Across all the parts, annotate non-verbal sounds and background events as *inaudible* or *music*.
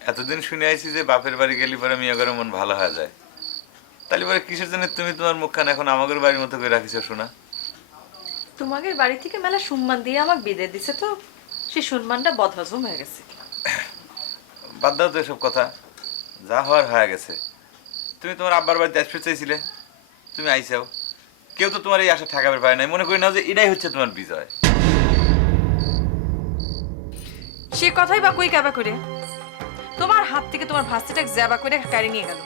এতদিন শুনে আইছি যে বাপের বাড়ি গেলি পরে মেয়ে করে মন ভালো হয়ে যায়। তাহলে পরে কিসের জন্য তুমি তোমার মুখখান এখন আমাদের বাড়ির মতো করে রাখিছো শোনা তোমাদের বাড়ি থেকে মেলা সম্মান দিয়ে আমাকে বিদায় দিছে তো। সেই সম্মানটা বদহজম হয়ে গেছে। বাদ দাও তো এসব কথা। যা হওয়ার হয়ে গেছে। তুমি তোমার আব্বার বাড়িতে আসতে চাইছিলে? তুমি আইসাও। কেউ তো তোমার এই আশা ঠেকাবে পারে নাই। মনে করি নাও যে এটাই হচ্ছে তোমার বিজয়। সে কথাই বা কই কাবা করে? তোমার হাত থেকে তোমার ভাস্তিটা জ্যাবা করে কাড়ি নিয়ে গেল।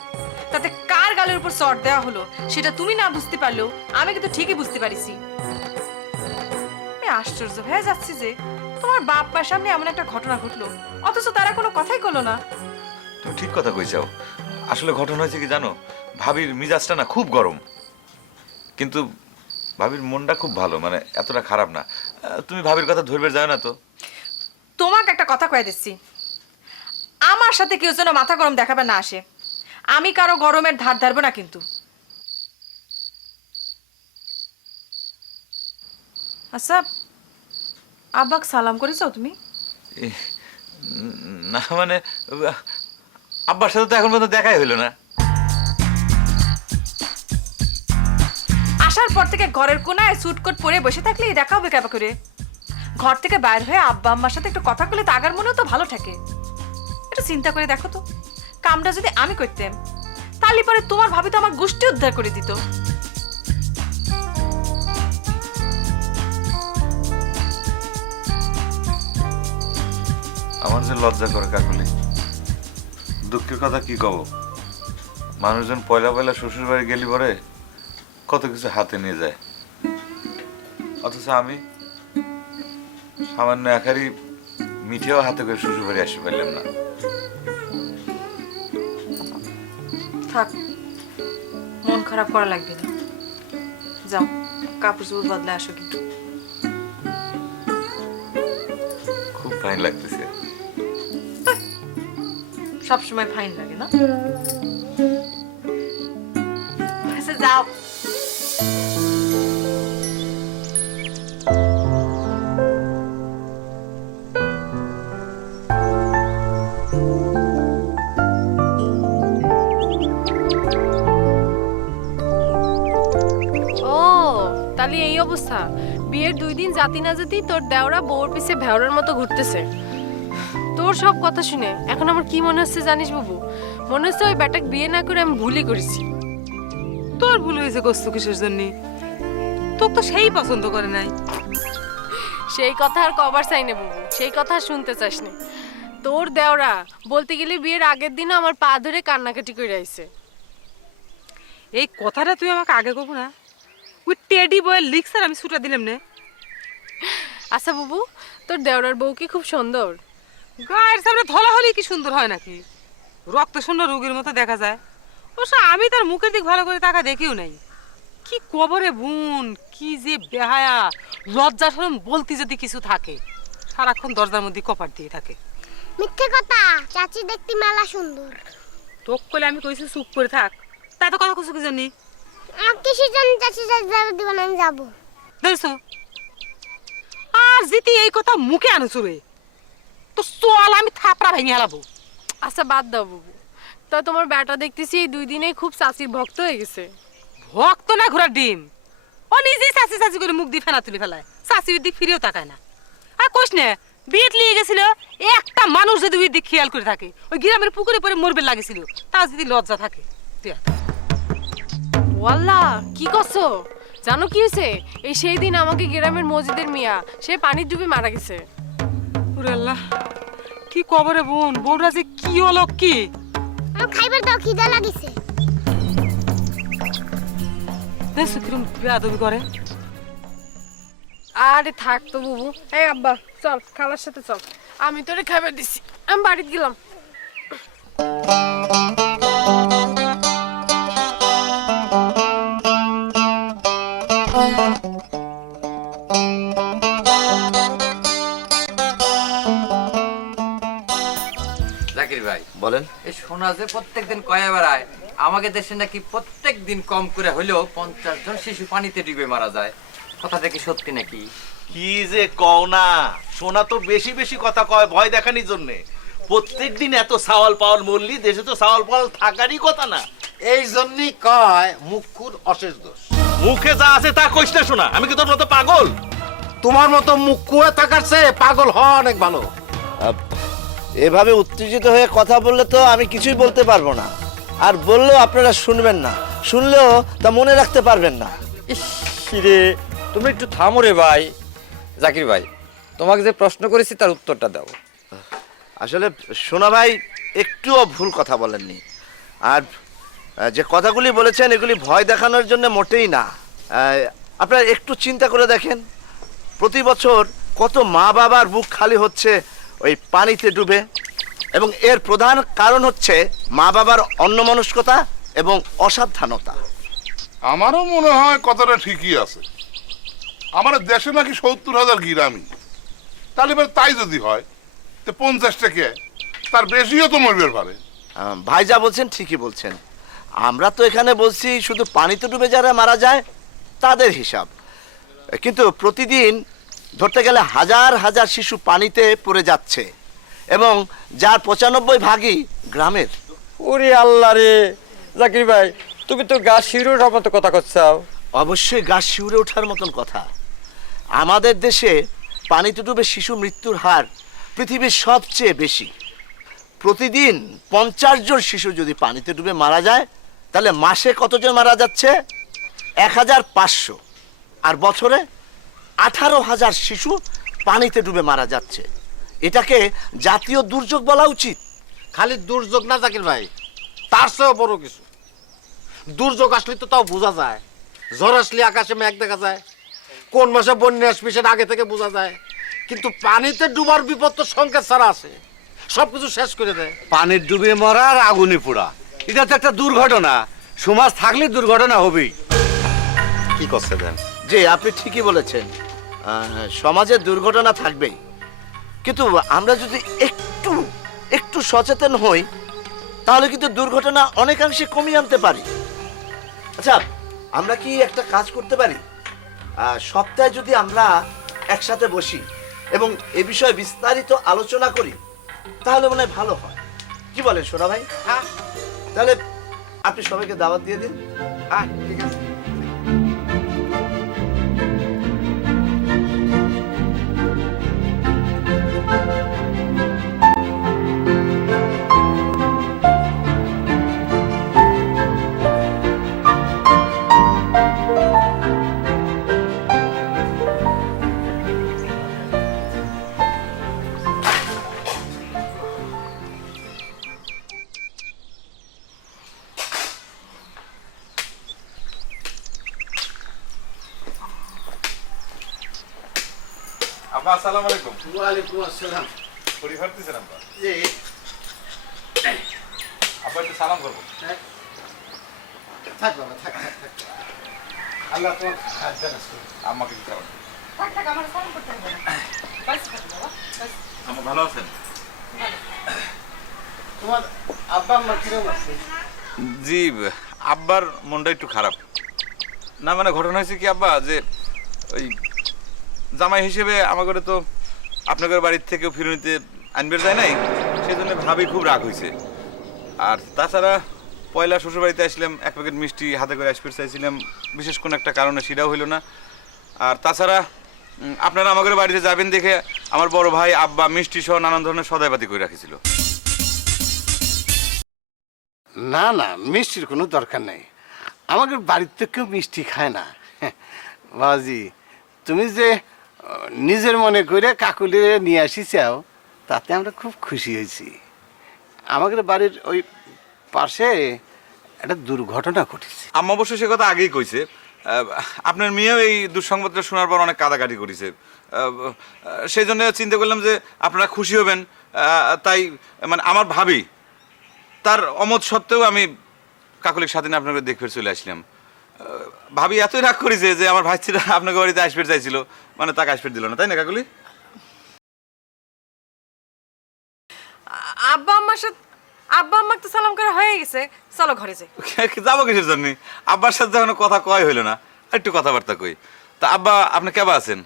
তাতে কার গালের উপর চট দেওয়া হলো সেটা তুমি না বুঝতে পারলেও আমি কিন্তু ঠিকই বুঝতে পারিছি। আমি আশ্চর্য হয়ে যাচ্ছি যে তোমার বাপ মার সামনে এমন একটা ঘটনা ঘটলো। অথচ তারা কোনো কথাই করল না। তুমি ঠিক কথা কইছাও আসলে ঘটনা হয়েছে কি জানো? ভাবির মিজাজটা না খুব গরম। কিন্তু ভাবির মনটা খুব ভালো মানে এতটা খারাপ না। তুমি ভাবির কথা ধরবে যাও না তো? তোমাকে একটা কথা কয়ে দিচ্ছি। আমার সাথে কেউ যেন মাথা গরম দেখাবে না আসে। আমি কারও গরমের ধার ধারবো না কিন্তু। আচ্ছা আব্বাক সালাম করেছ তুমি। না মানে আব্বার সাথে তো এখন পর্যন্ত দেখাই হইল না। আসার পর থেকে ঘরের কোনায় সুটকোট পরে বসে থাকলে দেখা হবে কেবা করে? ঘর থেকে বাইর হয়ে আব্বা আম্মার সাথে একটু কথা বলে তো তাগার মনেও তো ভালো থাকে। একটু চিন্তা করে দেখো তো কামটা যদি আমি করতাম তাহলে পরে তোমার ভাবি তো আমার গোষ্ঠী উদ্ধার করে দিত। আমার যে লজ্জা করে কাকুলি। দুঃখের কথা কি কব? মানুষজন পয়লা পয়লা শ্বশুর বাড়ি গেলি পরে কত কিছু হাতে নিয়ে যায়। অথচ আমি সামান্য একারই মিঠেও হাতে করে শ্বশুর বাড়ি আসতে পারলাম না। থাক মন খারাপ করা লাগবে না। যাও কাপড় চোপড় বদলে আসো কিন্তু। খুব ফাইন লাগতেছে। সবসময় ফাইন লাগে, না? আচ্ছা যাও। তাহলে এই অবস্থা। বিয়ের দুই দিন জাতি না জাতি তোর দেওরা বউর পিছে ভেওরার মতো ঘুরতেছে। তোর সব কথা শুনে এখন আমার কি মনে হচ্ছে জানিস বাবু? মনে হচ্ছে ওই ব্যাটাক বিয়ে না করে আমি ভুলই করেছি। তোর ভুল হয়েছে কস্তু কিসের জন্য? তোর তো সেই পছন্দ করে নাই। সেই কথা আর কবার চাই না বাবু সেই কথা শুনতে চাস না তোর দেওরা বলতে গেলে বিয়ের আগের দিন আমার পা ধরে কান্নাকাটি করে আইছে। এই কথাটা তুই আমাকে আগে কব না? ওই টেডি বয়ের লিখসার আমি ছুটা দিলাম না। আচ্ছা বাবু তোর দেওরার বউ কি খুব সুন্দর? গায়ের সামনে ধলা হলেই কি সুন্দর হয় নাকি? রক্ত শূন্য রোগীর মতো দেখা যায়। অবশ্য আমি তার মুখের দিক ভালো করে তাকা দেখিও নাই। কি কবরে বোন কি যে বেহায়া লজ্জা সরম বলতে যদি কিছু থাকে সারাক্ষণ দরজার মধ্যে কপার দিয়ে থাকে। মিথ্যে কথা চাচি দেখতে মেলা সুন্দর। তোক কলে আমি কইছি চুপ করে থাক। তাই তো কথা কিছু কি জানি আমার কিসের জন্য চাচি যাবে দিবেন আমি যাব। দেখছ আর জিতি এই কথা মুখে আনছো রে। তো চল আমি থাপড়া ভেঙে হালাবো আচ্ছা বাদ দাও বাবু। তা তোমার ব্যাটা দেখতেছি এই দুই দিনেই খুব চাচির ভক্ত হয়ে গেছে। ভক্ত না ঘোড়ার ডিম? ও নিজেই চাচি চাচি করে মুখ দিয়ে ফেনা তুলে ফেলায়। ওই দিক ফিরেও তাকায় না। আর কোষ নে বিয়েত লিয়ে গেছিল একটা মানুষ যদি ওই দিক খেয়াল করে থাকে ওই গ্রামের পুকুরে পরে মরবে লাগেছিল তা যদি লজ্জা থাকে ওয়াল্লা কি করছ? জানো কি হয়েছে? এই সেই দিন আমাকে গ্রামের মসজিদের মিয়া সে পানির ডুবে মারা গেছে। ওরে আল্লাহ কি কবরে বোন? বোনরা যে কি হলো কি? আমার খাইবার দাও খিদা লাগিছে। দেখছ কিরম বেয়াদবি করে? আরে থাক তো বুবু। এই আব্বা চল খালার সাথে চল। আমি তোরে খাবার দিছি। আমি বাড়িতে গেলাম। শোনা যে প্রত্যেকদিন কয়ে বেড়ায় আমাকে দেশে নাকি প্রত্যেক দিন কম করে হলেও পঞ্চাশ জন শিশু পানিতে ডুবে মারা যায়। কথাটা কি সত্যি নাকি? কি যে কও না সোনা তো বেশি বেশি কথা কয় ভয় দেখানির জন্য। প্রত্যেক দিন এত সাওয়াল পাওয়াল মরলি দেশে তো সাওয়াল পাওয়াল থাকারই কথা না। এই জন্যই কয় মুখুর অশেষ দোষ। মুখে যা আছে তা কইস না শোনা আমি কি তোর মতো পাগল? তোমার মতো মুখ কুয়ে থাকার চেয়ে পাগল হওয়া অনেক ভালো। এভাবে উত্তেজিত হয়ে কথা বললে তো আমি কিছুই বলতে পারব না। আর বললেও আপনারা শুনবেন না। শুনলেও তা মনে রাখতে পারবেন না। রে তুমি একটু থামো রে ভাই। জাকির ভাই তোমাকে যে প্রশ্ন করেছি তার উত্তরটা দাও। আসলে সোনা ভাই একটুও ভুল কথা বলেননি। আর যে কথাগুলি বলেছেন এগুলি ভয় দেখানোর জন্য মোটেই না। আপনারা একটু চিন্তা করে দেখেন। প্রতি বছর কত মা বাবার বুক খালি হচ্ছে ওই পানিতে ডুবে। এবং এর প্রধান কারণ হচ্ছে মা বাবার অন্যমনস্কতা এবং অসাবধানতা। আমারও মনে হয় কথাটা ঠিকই আছে। আমার দেশে নাকি সত্তর হাজার গিরামি। তাহলে এবার তাই যদি হয় তো পঞ্চাশটা কে? তার বেশিও তো মরবে পারে। ভাই যা বলছেন ঠিকই বলছেন। আমরা তো এখানে বলছি শুধু পানিতে ডুবে যারা মারা যায় তাদের হিসাব। কিন্তু প্রতিদিন ধরতে গেলে হাজার হাজার শিশু পানিতে পড়ে যাচ্ছে এবং যার পঁচানব্বই ভাগই গ্রামের। ওরে আল্লাহ রে। জাকির ভাই তুমি তো গা ওঠার মতো কথা করছাও। অবশ্যই গাছ শিউরে ওঠার মতন কথা। আমাদের দেশে পানিতে ডুবে শিশু মৃত্যুর হার পৃথিবীর সবচেয়ে বেশি। প্রতিদিন পঞ্চাশ জন শিশু যদি পানিতে ডুবে মারা যায় তাহলে মাসে কতজন মারা যাচ্ছে? এক হাজার পাঁচশো। আর বছরে আঠারো হাজার শিশু পানিতে ডুবে মারা যাচ্ছে। এটাকে জাতীয় দুর্যোগ বলা উচিত। খালি দুর্যোগ না জাকির ভাই তার চেয়েও বড় কিছু। দুর্যোগ আসলে তো তাও বোঝা যায়। ঝড় আসলে আকাশে মেঘ দেখা যায়। কোন মাসে বন্যা আসবে সেটা আগে থেকে বোঝা যায়। কিন্তু পানিতে ডুবার বিপদ তো সংকেত ছাড়া আছে। সব কিছু শেষ করে দেয়। পানির ডুবে মরা আর আগুনে পোড়া। এটা তো একটা দুর্ঘটনা। সমাজ থাকলে দুর্ঘটনা হবেই। কি করছে দেন? যে আপনি ঠিকই বলেছেন। সমাজে দুর্ঘটনা থাকবেই। কিন্তু আমরা যদি একটু একটু সচেতন হই তাহলে কিন্তু দুর্ঘটনা অনেকাংশে কমিয়ে আনতে পারি। আচ্ছা আমরা কি একটা কাজ করতে পারি? সপ্তাহে যদি আমরা একসাথে বসি এবং এ বিষয়ে বিস্তারিত আলোচনা করি তাহলে মনে হয় ভালো হয়। কি বলেন সোনা ভাই? হ্যাঁ। তাহলে আপনি সবাইকে দাওয়াত দিয়ে দিন। হ্যাঁ ঠিক আছে। আব্বা আসসালামু আলাইকুম। ওয়ালাইকুম আসসালাম। পরিবার দিছেন আব্বা জি। আব্বা একটু সালাম করব। থাক বাবা থাক থাক থাক। আল্লাহ তোমার হাত রাখুন আম্মাকে দিতে হবে আম্মা ভালো আছেন? তোমার আব্বা আম্মা কীরকম আছে? জি আব্বার মনটা একটু খারাপ। না মানে ঘটনা হয়েছে কি আব্বা যে ওই জামাই হিসেবে আমাকে তো আপনাদের বাড়ির থেকেও ফিরনিতে আনবে যায় নাই সেই জন্য ভাবি খুব রাগ হয়েছে আর তাছাড়া পয়লা শ্বশুর বাড়িতে আসলাম, এক প্যাকেট মিষ্টি হাতে করে আসতে চাইছিলাম, বিশেষ কোনো একটা কারণে সেটাও হইল না। আর তাছাড়া আপনারা আমাদের বাড়িতে যাবেন দেখে আমার বড় ভাই, আব্বা, মিষ্টি সহ নানান ধরনের সদাইপাতি করে রাখেছিল। না না, মিষ্টির কোনো দরকার নেই। আমাদের বাড়িতে কেউ মিষ্টি খায় না। বাবাজি, তুমি যে নিজের মনে করে কাকুলি নিয়ে আসিছাও তাতে আমরা খুব খুশি হয়েছি। আমাদের বাড়ির ওই পাশে একটা দুর্ঘটনা ঘটেছে। আম্মা অবশ্য সে কথা আগেই কইছে। আপনার মেয়েও এই দুঃসংবাদটা শোনার পর অনেক কাদাকাটি করেছে। সেই জন্য চিন্তা করলাম যে আপনারা খুশি হবেন। তাই মানে আমার ভাবি, তার অমত সত্ত্বেও আমি কাকলিক সাথে আপনাকে দেখে চলে আসলাম। ভাবি এতই রাগ করেছে যে আমার ভাইছিরা আপনাকে বাড়িতে আসবে চাইছিল। মানে তাকে আসবে দিল না তাই না কাকলি? আব্বা আম্মার সাথে আব্বা আম্মাকে তো সালাম করা হয়ে গেছে। চলো ঘরে যাই। *laughs* যাব কিসের জন্য? আব্বার সাথে যখন কথা কয় হইল না একটু কথাবার্তা কই। তা আব্বা আপনি কেবা আছেন?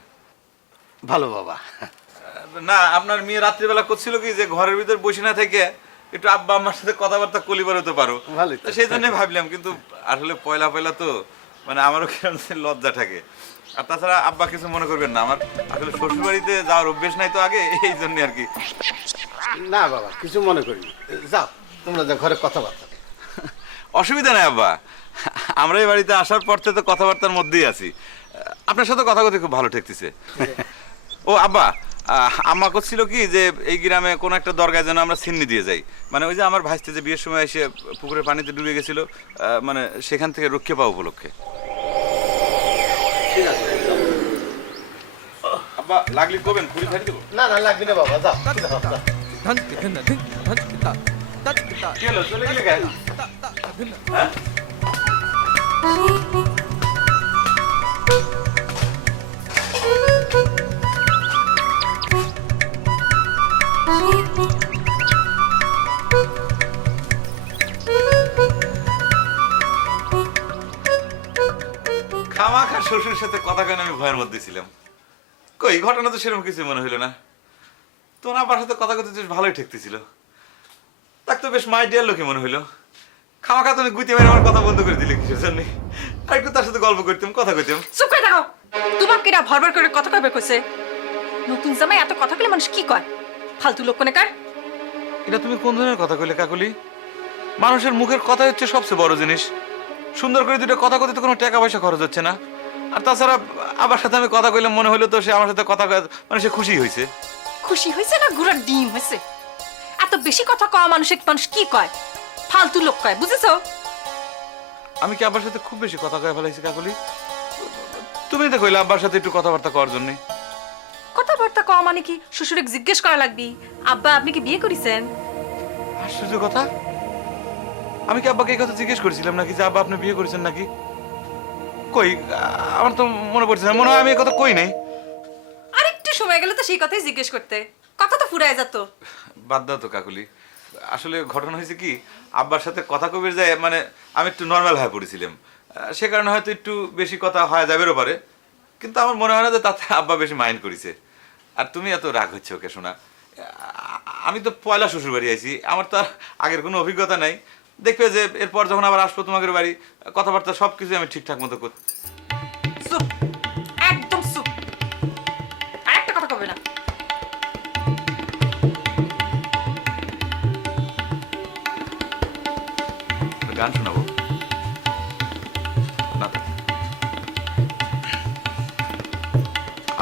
ভালো বাবা। না আপনার মেয়ে রাত্রিবেলা করছিল কি যে ঘরের ভিতর বসে না থেকে একটু আব্বা আম্মার সাথে কথাবার্তা কলি বেরোতে পারো। ভালোই তো। সেই জন্য ভাবলাম কিন্তু আসলে পয়লা পয়লা তো মানে আমারও কীরকম যেন লজ্জা থাকে। আর তাছাড়া আব্বা কিছু মনে করবেন না আমার আসলে শ্বশুর বাড়িতে যাওয়ার অভ্যেস নাই তো আগে এই জন্য আর কি। না বাবা কিছু মনে করিনি। যাও তোমরা যা ঘরে কথাবার্তা। অসুবিধা নাই আব্বা। আমরা এই বাড়িতে আসার পর থেকে তো কথাবার্তার মধ্যেই আছি। আপনার সাথে কথা কথা খুব ভালো ঠেকতেছে। ও আব্বা আম্মা করছিল কি যে এই গ্রামে কোনো একটা দরগায় যেন আমরা সিন্নি দিয়ে যাই। মানে ওই যে আমার ভাইস্তে যে বিয়ের সময় এসে পুকুরের পানিতে ডুবে গেছিল মানে সেখান থেকে রক্ষে পাওয়া উপলক্ষে। আব্বা লাগলি কবেন? দেবো? না না লাগবে না বাবা যাও। হলো চলে গেলে হ্যাঁ? খামাখা শ্বশুরের সাথে কথা কেন আমি ভয়ের মধ্যে ছিলাম। কই ঘটনা তো সেরকম কিছু মনে হইল না। তোর আবার সাথে কথা কথা বেশ ভালোই ঠেকতেছিল। তাক তো বেশ মাই ডিয়ার লোকে মনে হইল। খামাখা তুমি গুইতে মেরে আমার কথা বন্ধ করে দিলে কিসের জন্য? আর একটু তার সাথে গল্প করতাম কথা কইতাম। চুপ করে দেখো তোমার কিরা ভরভর করে কথা কবে কইছে নতুন জামাই এত কথা কইলে মানুষ কি কয়? ফালতু লোক কোনে কার। এটা তুমি কোন ধরনের কথা কইলে কাকুলি? মানুষের মুখের কথা হচ্ছে সবচেয়ে বড় জিনিস। সুন্দর করে দুটো কথা কইতে তো কোনো টাকা পয়সা খরচ হচ্ছে না। আর তাছাড়া আবার সাথে আমি কথা কইলাম মনে হইল তো সে আমার সাথে কথা মানে সে খুশি হয়েছে খুশি হয়েছে না গুড়ার ডিম হয়েছে এত বেশি কথা কওয়া মানুষের মানুষ কি কয়? ফালতু লোক কয় বুঝেছ? আমি কি আব্বার সাথে খুব বেশি কথা কয়ে ফেলাইছি কাকুলি? তুমি তো কইলে আব্বার সাথে একটু কথাবার্তা করার জন্য। কথাবার্তা কওয়া মানে কি? শ্বশুরে জিজ্ঞেস করা লাগবি। আব্বা আপনি কি বিয়ে করেছেন? আশ্চর্য কথা। আমি কি আব্বাকে এই কথা জিজ্ঞেস করেছিলাম নাকি যে আব্বা আপনি বিয়ে করেছেন নাকি? কই? আমার তো মনে পড়ছে না মনে হয় আমি কথা কই নাই। আরেকটু সময় গেলে তো সেই কথাই জিজ্ঞেস করতে। কথা তো ফুরায় যেত। বাদ দাও তো কাকুলি। আসলে ঘটনা হয়েছে কি আব্বার সাথে কথা কবির যায় মানে আমি একটু নর্মাল হয়ে পড়েছিলাম। সে কারণে হয়তো একটু বেশি কথা হয় যাবেরও পারে। কিন্তু আমার মনে হয় না যে তাতে আব্বা বেশি মাইন্ড করেছে। আর তুমি এত রাগ হচ্ছে ওকে শোনা। আমি তো পয়লা শ্বশুর বাড়ি আইছি আমার তো আর আগের কোনো অভিজ্ঞতা নাই। দেখবে যে এরপর যখন আবার আসব তোমাদের বাড়ি কথাবার্তা সব কিছু আমি ঠিকঠাক মতো কর চুপ একদম চুপ। আরেকটা কথা কবে না? গান শোনাবো।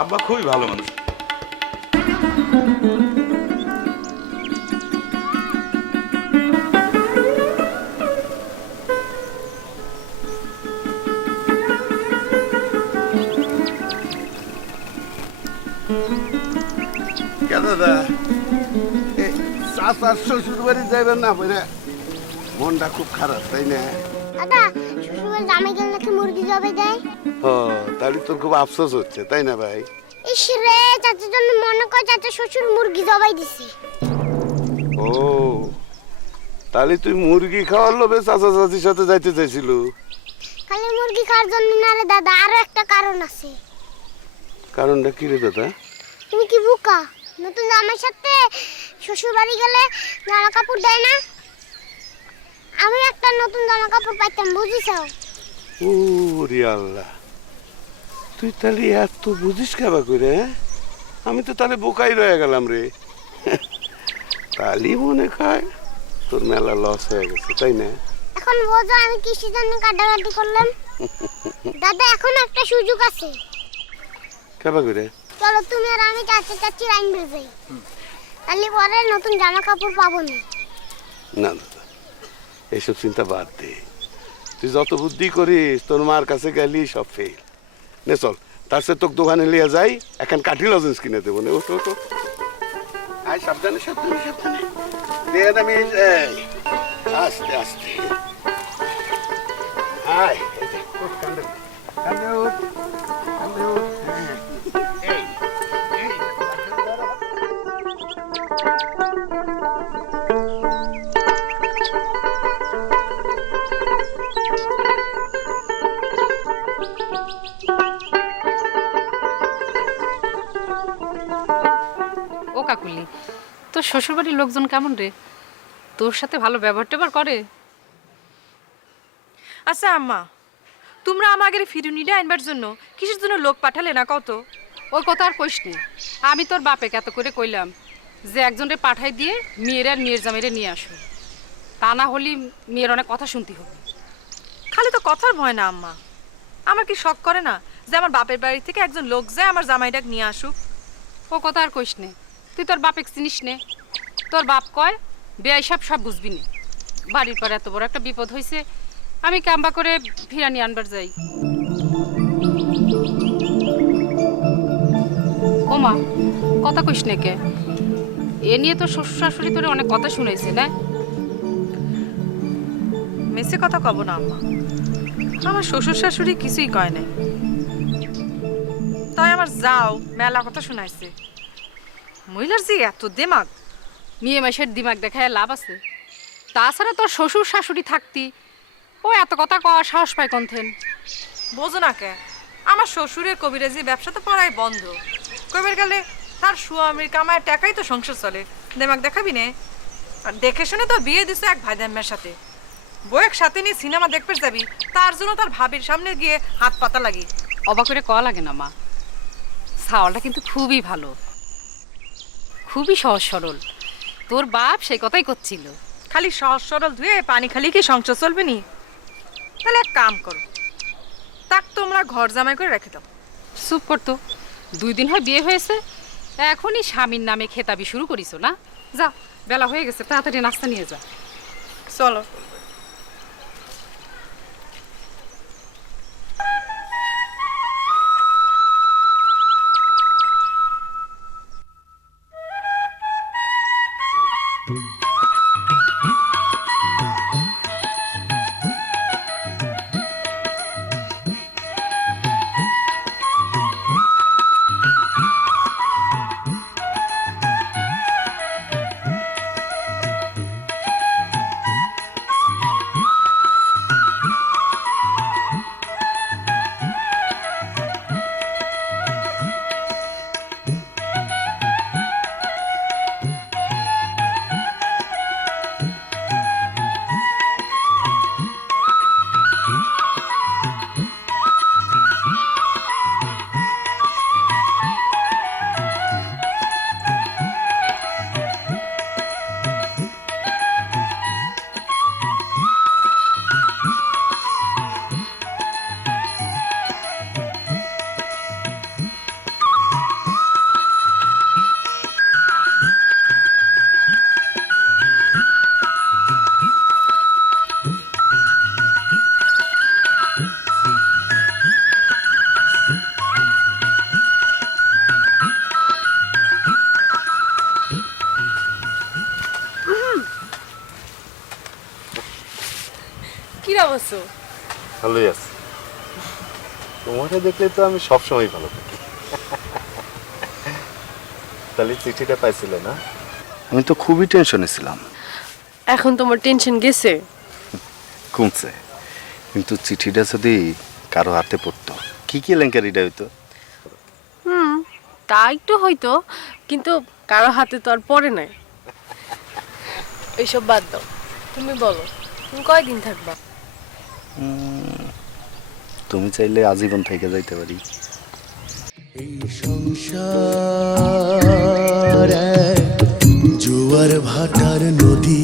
আব্বা খুবই ভালো মানুষ। চাচার শ্বশুর বাড়ি যাইবেন না বলে মনটা খুব খারাপ তাই না? দাদা শ্বশুরবাড়ি জামাই গেলে নাকি মুরগি জবাই দেয়? ও তাহলে তোর খুব আফসোস হচ্ছে তাই না ভাই? ইস রে চাচার জন্য মনে কর চাচা শ্বশুর মুরগি জবাই দিছে। ও তাহলে তুই মুরগি খাওয়ার লোভে চাচা চাচির সাথে যাইতে চাইছিল? খালি মুরগি খাওয়ার জন্য না রে দাদা আরও একটা কারণ আছে। কারণটা কি রে দাদা? তুমি কি বুকা? নতুন জামাইয়ের সাথে শ্বশুর বাড়ি গেলে জামা কাপড় দেয় না? আমি একটা নতুন জামা কাপড় পাইতাম বুঝিস? ও রে আল্লাহ। তুই তাহলে এত বুঝিস খাবা করে হ্যাঁ? আমি তো তাহলে বোকাই রয়ে গেলাম রে। তাহলে মনে খায় তোর মেলা লস হয়ে গেছে তাই না? এখন বোঝো আমি কিসের জন্য কাটাকাটি করলাম? দাদা এখন একটা সুযোগ আছে। খাবা করে চলো তুমি আর আমি চাচা চাচি লাইন যাই তাহলে পরে নতুন জামা কাপড় পাবো না না। দাদা এইসব চিন্তা বাদ দে। তুই যত বুদ্ধি করিস তোর মার কাছে গেলি সব ফেল নে চল। তার সাথে তোকে দোকানে নিয়ে যাই এখন কাঠি লজেন্স কিনে দেবো। নে ওটো ওটো আয় সাবধানে সাবধানে সাবধানে। দেন আমি আস্তে আস্তে। আয় ওঠ, কান্দে কান্দে ওঠ, কান্দে তোর শ্বশুরবাড়ির লোকজন কেমন রে? তোর সাথে ভালো ব্যবহার ট্যাবহার করে? আচ্ছা আম্মা তোমরা আমাদের ফিরুনিটা আনবার জন্য। কিসের জন্য লোক পাঠালে না কত ওই কথা আর কইস নি। আমি তোর বাপেকে এত করে কইলাম যে একজনরে পাঠাই দিয়ে মেয়ের আর মেয়ের জামাইরে নিয়ে আসো। তা না হলে মেয়ের অনেক কথা শুনতে হবে। খালি তো কথার ভয় না আম্মা। আমার কি শখ করে না যে আমার বাপের বাড়ি থেকে একজন লোক যায় আমার জামাইটাক নিয়ে আসুক? ও কথা আর কইস নে। তুই তোর বাপেক চিনিস নে। তোর বাপ কয় বেআই সব সব বুঝবি নে। বাড়ির পর এত বড় একটা বিপদ হয়েছে আমি কাম্বা করে ফিরানি আনবার যাই। ওমা কথা কইস নে কে? এ নিয়ে তো শ্বশুর শাশুড়ি তোরে অনেক কথা শুনেছে না? মেসে কথা কব না, আম্মা। আমার শ্বশুর শাশুড়ি কিছুই কয় নাই। তাই আমার যাও, মেলা কথা শোনাইছে। মহিলার যে এত দেমাগ। মেয়ে মাসের দিমাগ দেখায় লাভ আছে। তাছাড়া তোর শ্বশুর শাশুড়ি থাকতি ও এত কথা কওয়ার সাহস পায় কন্থেন বোঝো না কে আমার শ্বশুরের কবিরাজি ব্যবসা তো পড়াই বন্ধ। কবির গেলে তার স্বামীর কামায় টাকাই তো সংসার চলে। দেমাগ দেখাবি নে? আর দেখে শুনে তো বিয়ে দিছে এক ভাইদাম্মের সাথে। বউয়ের সাথে নিয়ে সিনেমা দেখতে যাবি তার জন্য তার ভাবির সামনে গিয়ে হাত পাতা লাগি। অবাক করে কওয়া লাগে না মা। সাওয়ালটা কিন্তু খুবই ভালো। খুবই সহজ সরল। তোর বাপ সে কথাই করছিল। খালি সহজ সরল ধুয়ে পানি খালি কি সংসার চলবে নি? তাহলে এক কাম করো। তাক তোমরা ঘর জামাই করে রেখে দাও। চুপ করতো দুই দিন হয় বিয়ে হয়েছে। এখনই স্বামীর নামে খেতাবি শুরু করিস না। যা বেলা হয়ে গেছে তাড়াতাড়ি নাস্তা নিয়ে যা। চলো। তোমাকে দেখলে তো আমি সবসময় ভালো থাকি। তাহলে চিঠিটা পাইছিলে না? আমি তো খুবই টেনশনে ছিলাম। এখন তোমার টেনশন গেছে? কমছে। কিন্তু চিঠিটা যদি কারও হাতে পড়তো কি কি লেঙ্কারিটা হইতো? হুম তা একটু হয়তো কিন্তু কারও হাতে তো আর পড়ে নাই। এইসব বাদ দাও। তুমি বলো তুমি কয়দিন থাকবা? তুমি চাইলে আজীবন থেকে যাইতে পারি। সংসার জোয়ার ভাটার নদী।